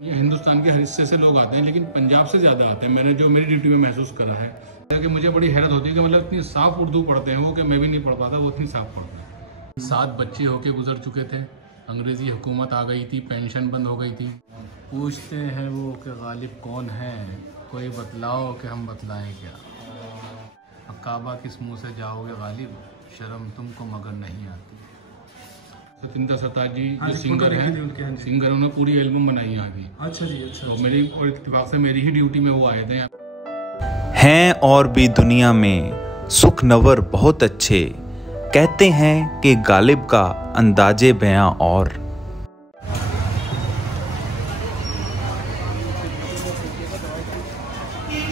ये हिंदुस्तान के हर हिस्से से लोग आते हैं, लेकिन पंजाब से ज़्यादा आते हैं। मैंने जो मेरी ड्यूटी में महसूस करा है कि मुझे बड़ी हैरत होती है कि मतलब इतनी साफ उर्दू पढ़ते हैं वो कि मैं भी नहीं पढ़ पाता, वो इतनी साफ पढ़ते हैं। 7 बच्चे होके गुजर चुके थे, अंग्रेज़ी हुकूमत आ गई थी, पेंशन बंद हो गई थी। पूछते हैं वो कि गालिब कौन है, कोई बतलाओ कि हम बतलाएं क्या। काबा किस मुँह से जाओगे गालिब, शर्म तुमको मगर नहीं आती। सतिंद्र सरताज जी जो सिंगर हैं, उन्होंने पूरी एल्बम बनाई यहाँ की। अच्छा जी, अच्छा। तो मेरी और इत्तेफाक से मेरी ही ड्यूटी में वो आए थे। हैं और भी दुनिया में सुख नवर बहुत अच्छे, कहते हैं कि गालिब का अंदाजे बयां और।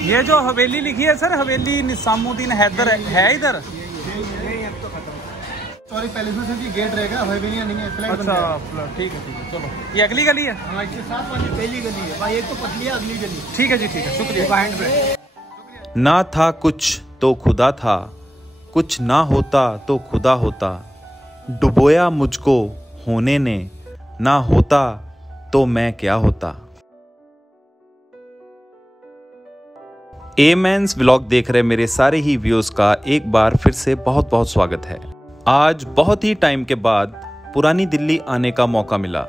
ये जो हवेली लिखी है सर, हवेली निजामुद्दीन हैदर है इधर। सॉरी, पहले से जी गेट रहेगा, हवेली नहीं है, फ्लैट। अच्छा, ठीक है, चलो। ये अगली गली है? हाँ, इसके साथ वाली पहली गली है भाई, एक तो पतली है, अगली गली। ठीक है जी, ठीक है, शुक्रिया। ना था कुछ तो खुदा था, कुछ ना होता तो खुदा होता, डुबोया मुझको होने ने, ना होता तो मैं क्या होता। एमेंस व्लॉग देख रहे मेरे सारे ही व्यूअर्स का एक बार फिर से बहुत बहुत स्वागत है। आज बहुत ही टाइम के बाद पुरानी दिल्ली आने का मौका मिला।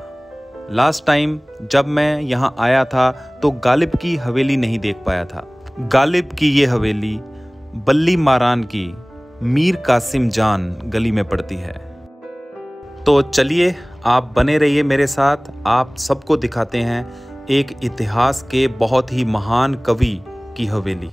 लास्ट टाइम जब मैं यहाँ आया था तो गालिब की हवेली नहीं देख पाया था। गालिब की ये हवेली बल्ली मारान की मीर कासिम जान गली में पड़ती है। तो चलिए आप बने रहिए मेरे साथ, आप सबको दिखाते हैं एक इतिहास के बहुत ही महान कवि की हवेली।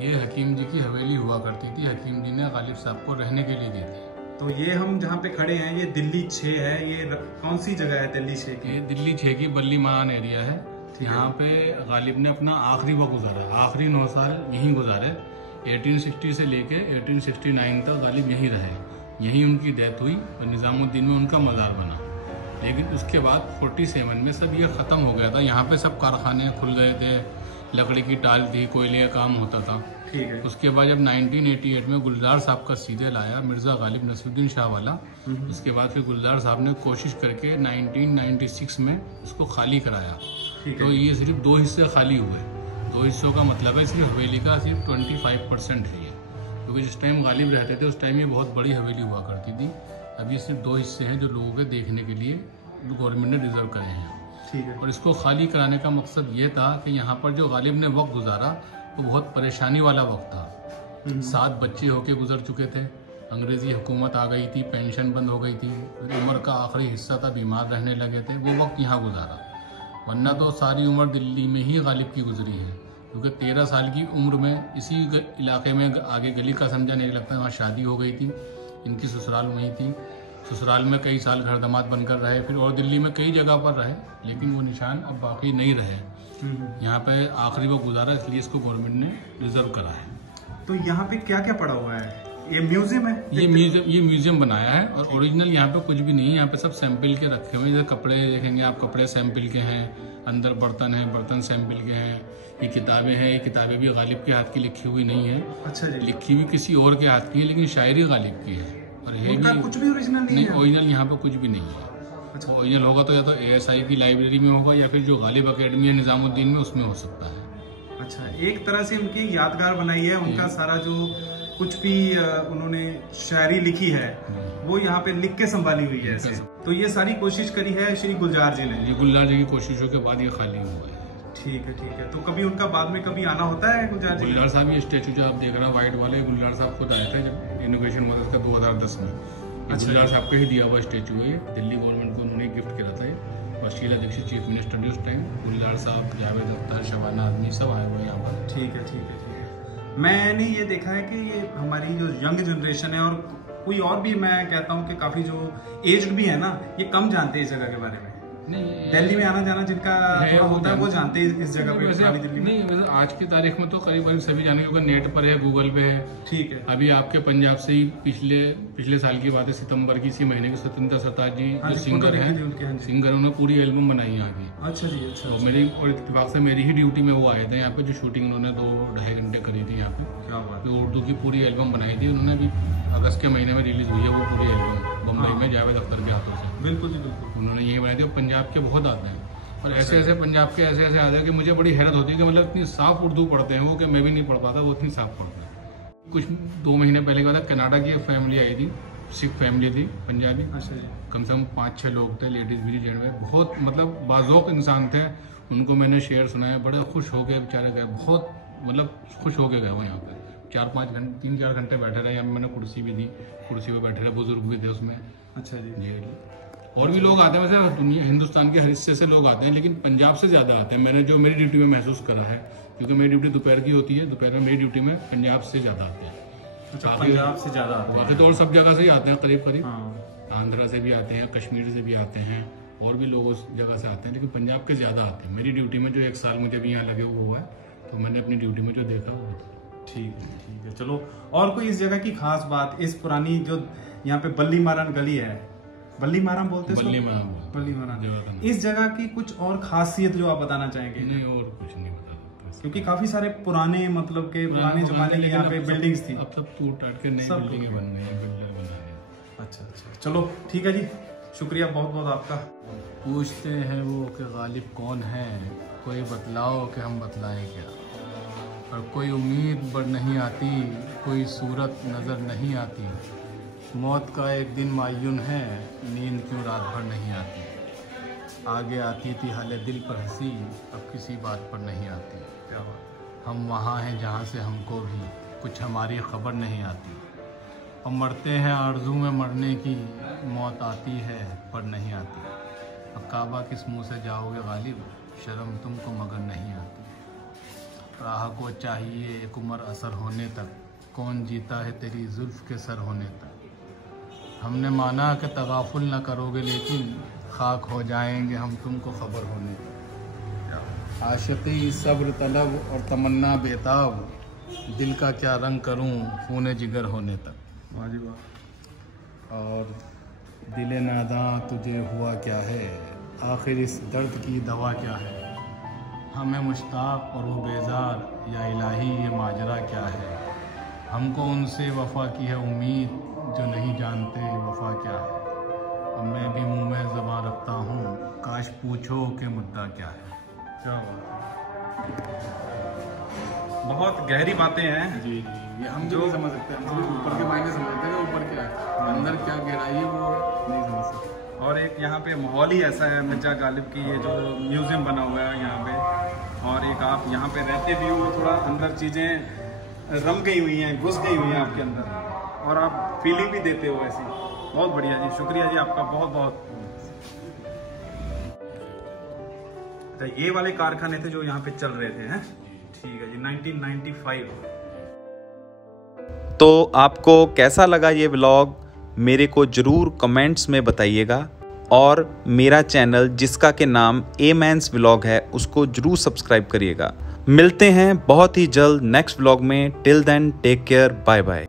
ये हकीम जी की हवेली हुआ करती थी, हकीम जी ने गालिब साहब को रहने के लिए दी थी। तो ये हम जहाँ पे खड़े हैं ये दिल्ली 6 है। ये कौन सी जगह है दिल्ली 6 की? ये दिल्ली 6 की बल्ली मारान एरिया है। यहाँ पे गालिब ने अपना आखिरी वक्त गुजारा, आखिरी 9 साल यहीं गुजारे। 1860 से लेके 1869 तक गालिब यहीं रहे, यहीं उनकी डेथ हुई और निजामुद्दीन में उनका मज़ार बना। लेकिन उसके बाद 47 में सब ये ख़त्म हो गया था। यहाँ पे सब कारखाने खुल गए थे, लकड़ी की टाल थी, कोयले का काम होता था। ठीक है। उसके बाद जब 1988 में गुलजार साहब का सीरियल आया, मिर्ज़ा गालिब नसीरुद्दीन शाह वाला, उसके बाद फिर गुलजार साहब ने कोशिश करके 1996 में उसको खाली कराया। तो ये सिर्फ 2 हिस्से खाली हुए। 2 हिस्सों का मतलब है सिर्फ हवेली का सिर्फ 25% है ये, क्योंकि जिस टाइम गालिब रहते थे उस टाइम ये बहुत बड़ी हवेली हुआ करती थी। अभी सिर्फ 2 हिस्से हैं जो लोगों के देखने के लिए गवर्नमेंट ने रिजर्व करे हैं। ठीक है। और इसको खाली कराने का मकसद ये था कि यहाँ पर जो गालिब ने वक्त गुजारा वो बहुत परेशानी वाला वक्त था। 7 बच्चे होके गुजर चुके थे, अंग्रेज़ी हुकूमत आ गई थी, पेंशन बंद हो गई थी, उम्र का आखिरी हिस्सा था, बीमार रहने लगे थे, वो वक्त यहाँ गुजारा। वरना तो सारी उम्र दिल्ली में ही गालिब की गुजरी है, क्योंकि 13 साल की उम्र में इसी इलाके में आगे गली का समझा नहीं लगता, वहाँ शादी हो गई थी, इनकी ससुराल वहीं थी। ससुराल में कई साल घर दामाद बनकर रहे, फिर और दिल्ली में कई जगह पर रहे, लेकिन वो निशान अब बाकी नहीं रहे। यहाँ पे आखिरी वो गुजारा, इसलिए इसको गवर्नमेंट ने रिजर्व करा है। तो यहाँ पे क्या क्या पड़ा हुआ है? ये म्यूजियम है? ये म्यूजियम बनाया है और ओरिजिनल यहाँ पे कुछ भी नहीं है। यहाँ पे सब सैंपल के रखे हुए हैं। जैसे कपड़े देखेंगे आप, कपड़े सैंपल के हैं, अंदर बर्तन हैं, बर्तन सैंपल के हैं। ये किताबें हैं, ये किताबें भी गालिब के हाथ की लिखी हुई नहीं है। अच्छा जी। लिखी हुई किसी और के हाथ की है, लेकिन शायरी गालिब की है। और ये भी कुछ भी ओरिजिनल नहीं है? ओरिजिनल यहाँ पे कुछ भी नहीं है। अच्छा। ओरिजिनल होगा तो या तो ASI की लाइब्रेरी में होगा या फिर जो गालिब अकेडमी है निजामुद्दीन में, उसमें हो सकता है। अच्छा, एक तरह से उनकी यादगार बनाई है। उनका सारा जो कुछ भी उन्होंने शायरी लिखी है वो यहाँ पे लिख के संभाली हुई है ऐसे। तो ये सारी कोशिश करी है श्री गुलजार जी ने। ये गुलजार जी की कोशिशों के बाद ये खाली हुआ है। ठीक है, ठीक है। तो कभी उनका बाद में कभी आना होता है गुलजार जी? गुलजार साहब ये स्टेचू जो आप देख रहे हैं व्हाइट वाले, गुलजार साहब खुद आए थे जब इनोवेशन हुआ था उसका 2010 में। अच्छा। गुलजार साहब का ही दिया हुआ स्टेचू है, दिल्ली गवर्नमेंट को उन्होंने गिफ्ट किया था। और शीला दीक्षित चीफ मिनिस्टर थे उस टाइम, गुलजार साहब, जावेद अख्तर, शबाना आदमी सब आए हुए यहाँ पर। ठीक है, ठीक है, ठीक है। मैंने ये देखा है कि ये हमारी जो यंग जनरेशन है और कोई और भी, मैं कहता हूँ कि काफी जो एज्ड भी है ना, ये कम जानते हैं इस जगह के बारे में। दिल्ली में आना जाना जिनका थोड़ा होता है वो जानते हैं इस जगह पे। दिल्ली में नहीं, वैसे आज की तारीख में तो करीब सभी जाने, क्योंकि नेट पर है, गूगल पे है। ठीक है। अभी आपके पंजाब से ही पिछले साल की बात है, सितंबर की इसी महीने की, सतिंद्र सरताज जी जो सिंगर हैं, उन्होंने पूरी एल्बम बनाई यहाँ की। अच्छा जी, अच्छा। तो मेरी और इत्तेफाक से मेरी ही ड्यूटी में वो आए थे यहाँ पे, जो शूटिंग उन्होंने 2-2.5 घंटे करी थी यहाँ पे। क्या बात। उर्दू की पूरी एल्बम बनाई थी उन्होंने, अभी अगस्त के महीने में रिलीज हुई है वो पूरी एल्बम। बम्बई में जावेद अख्तर के हाथों से। बिल्कुल जी बिल्कुल, उन्होंने यही बनाई थी। पंजाब के बहुत आते हैं और ऐसे ऐसे पंजाब के ऐसे ऐसे आते हैं कि मुझे बड़ी हैरत होती है कि मतलब इतनी साफ उर्दू पढ़ते हैं वो कि मैं भी नहीं पढ़ पाता, वो इतनी साफ पढ़ते हैं। कुछ 2 महीने पहले का था, कनाडा की एक फैमिली आई थी, सिख फैमिली थी पंजाबी। अच्छा जी, कम से कम 5-6 लोग थे, लेडीज़ भी जेंट्स भी, बहुत मतलब बाज़ौक़ इंसान थे। उनको मैंने शेर सुनाए, बड़े खुश हो गए बेचारे गए, बहुत मतलब खुश हो के गए वो यहाँ पे। 4-5 घंटे 3-4 घंटे बैठे रहे। यहाँ मैंने कुर्सी भी दी, कुर्सी पे बैठे रहे, बुजुर्ग भी थे उसमें। अच्छा जी, ये और भी लोग आते हैं, वैसे दुनिया हिंदुस्तान के हर हिस्से से लोग आते हैं, लेकिन पंजाब से ज़्यादा आते हैं। मैंने जो मेरी ड्यूटी में महसूस करा है, क्योंकि मेरी ड्यूटी दोपहर की होती है, दोपहर में मेरी ड्यूटी में पंजाब से ज़्यादा आते हैं। अच्छा, पंजाब से ज़्यादा आते हैं। बाकी तो और सब जगह से ही आते हैं करीब करीब। हाँ, आंध्रा से भी आते हैं, कश्मीर से भी आते हैं, और भी लोग उस जगह से आते हैं, लेकिन पंजाब के ज़्यादा आते हैं। मेरी ड्यूटी में जो 1 साल मुझे भी यहाँ लगे हुआ है, तो मैंने अपनी ड्यूटी में जो देखा वो ठीक है चलो। और कोई इस जगह की खास बात, इस पुरानी जो यहाँ पे बल्ली मारन गली है, बल्ली मारन बोलते हैं, बल्ली मारन, इस जगह की कुछ और खासियत जो आप बताना चाहेंगे? नहीं, और कुछ नहीं बता सकता, क्योंकि काफी सारे पुराने मतलब के पुराने जमाने की यहाँ पे बिल्डिंग्स थी, अब सब टूट टाट के नई बिल्डिंगें बन गई हैं, बिल्डर बना दिया। अच्छा, चलो ठीक है जी, शुक्रिया बहुत बहुत आपका। पूछते हैं वो कि गालिब कौन है, कोई बतलाओ कि हम बतलाएं क्या। और कोई उम्मीद बढ़ नहीं आती, कोई सूरत नज़र नहीं आती। मौत का एक दिन मायून है, नींद क्यों रात भर नहीं आती। आगे आती थी हाले दिल पर हंसी, अब किसी बात पर नहीं आती। हम वहाँ हैं जहाँ से हमको भी कुछ हमारी खबर नहीं आती। अब मरते हैं आरज़ू में मरने की, मौत आती है पर नहीं आती। अब काबा किस मुँह से जाओगे गालिब, शर्म तुमको मगर नहीं आती। राह को चाहिए एक उम्र असर होने तक, कौन जीता है तेरी जुल्फ के सर होने तक। हमने माना कि तगाफुल न करोगे, लेकिन खाक हो जाएंगे हम तुमको खबर होने तक। आशिकी सब्र तलब और तमन्ना बेताब, दिल का क्या रंग करूं खूने जिगर होने तक। और दिले नादां तुझे हुआ क्या है, आखिर इस दर्द की दवा क्या है। हमें मुश्ताक और वो बेजार, या इलाही ये माजरा क्या है। हमको उनसे वफ़ा की है उम्मीद, जो नहीं जानते वफ़ा क्या है। अब मैं भी मुंह में ज़बान रखता हूँ, काश पूछो कि मुद्दा क्या है। क्या बात, बहुत गहरी बातें हैं जी, ये हम जो नहीं समझ सकते, हम ऊपर के मायने समझते हैं, ऊपर क्या है, अंदर क्या गहराई है वो नहीं समझ सकते। और एक यहाँ पे माहौल ही ऐसा है, मिर्जा गालिब की ये जो म्यूज़ियम बना हुआ है यहाँ पे, और एक आप यहाँ पे रहते भी हो, थोड़ा अंदर चीज़ें रम गई हुई हैं, घुस गई हुई हैं आपके अंदर, और आप फीलिंग भी देते हो ऐसी। बहुत बढ़िया जी, शुक्रिया जी आपका बहुत बहुत। तो ये वाले कारखाने थे जो यहाँ पे चल रहे थे, हैं? ठीक है जी, 1995। तो आपको कैसा लगा ये व्लॉग, मेरे को ज़रूर कमेंट्स में बताइएगा। और मेरा चैनल जिसका के नाम ए मैंस व्लॉग है, उसको ज़रूर सब्सक्राइब करिएगा। मिलते हैं बहुत ही जल्द नेक्स्ट व्लॉग में। Till then take care, bye bye.